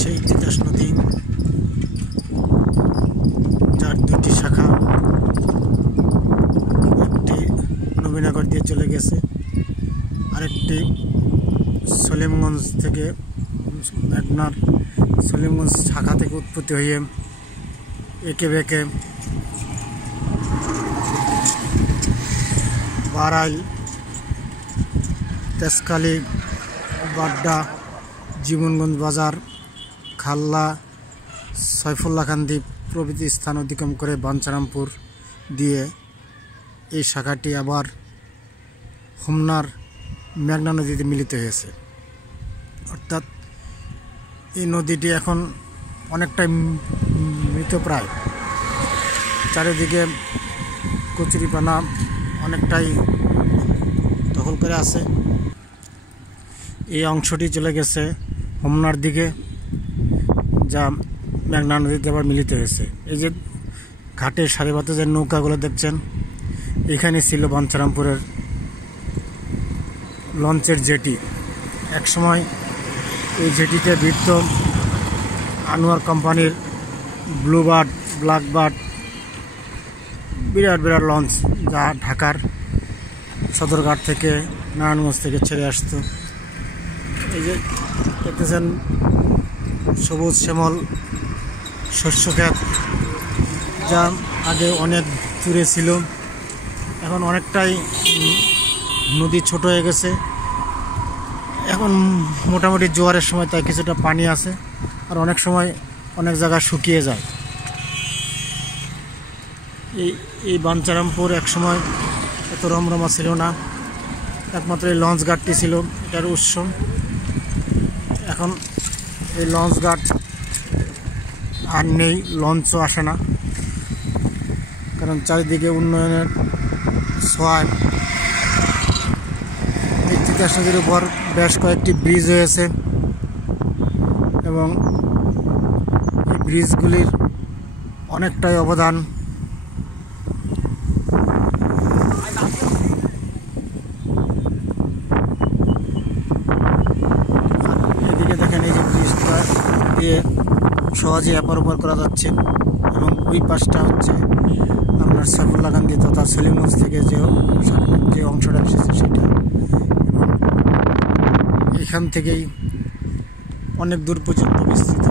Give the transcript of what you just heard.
সেই তিতাস নদী, যার দুটি শাখা, একটি নবীনগর দিয়ে চলে গেছে, আরেকটি সলিমগঞ্জ থেকে, মেঘনার সলিমগঞ্জ শাখা থেকে উৎপত্তি হয়ে একে বেঁকে বারাইল, তেজখালী, বাড্ডা, জীবনগঞ্জ বাজার, খাল্লা, সৈফুল্লাহকান্দি প্রভৃতি স্থান অতিক্রম করে বাঞ্ছারামপুর দিয়ে এই শাখাটি আবার হোমনার মেঘনা নদীতে মিলিত হয়েছে। অর্থাৎ এই নদীটি এখন অনেকটাই মৃতপ্রায়, চারিদিকে কচুরিপানা অনেকটাই দখল করে আছে। এই অংশটি চলে গেছে হোমনার দিকে, যা মেঘনা নদীতে আবার মিলিত হয়েছে। এই যে ঘাটের সারিবদ্ধ যে নৌকাগুলো দেখছেন, এখানে ছিল বাঞ্ছারামপুরের লঞ্চের জেটি। একসময় এই জেটিতে ভিড়ত আনোয়ার কোম্পানির ব্লুবার্ড, ব্ল্যাকবার্ড, বিরাট বিরাট লঞ্চ, যা ঢাকার সদরঘাট থেকে, নারায়ণগঞ্জ থেকে ছেড়ে আসতো। এই যে দেখতেছেন সবুজ শ্যামল শস্য ক্ষেত, যা আগে অনেক দূরে ছিল, এখন অনেকটাই নদী ছোট হয়ে গেছে। এখন মোটামুটি জোয়ারের সময় তাই কিছুটা পানি আছে, আর অনেক সময় অনেক জায়গা শুকিয়ে যায়। এই বাঞ্ছারামপুর এক সময় এত রমরমা ছিল না, একমাত্র এই লঞ্চ ঘাটটি ছিল এটার উৎস। এখন এই লঞ্চ ঘাট আর নেই, লঞ্চও আসে না, কারণ চারিদিকে উন্নয়নের ছোঁয়ায় এই তিতাস নদীর উপর বেশ কয়েকটি ব্রিজ হয়েছে, এবং এই ব্রিজগুলির অনেকটাই অবদান। এদিকে দেখেন, এই যে ব্রিজটা দিয়ে সহজে এপার ওপার করা যাচ্ছে, এবং ওই পাশটা হচ্ছে আপনার সৈফুল্লাহকান্দি তথা সলিমগঞ্জ থেকে যে অংশটা এসেছে সেটা, এবং এখান থেকেই অনেক দূর পর্যন্ত বিস্তৃত।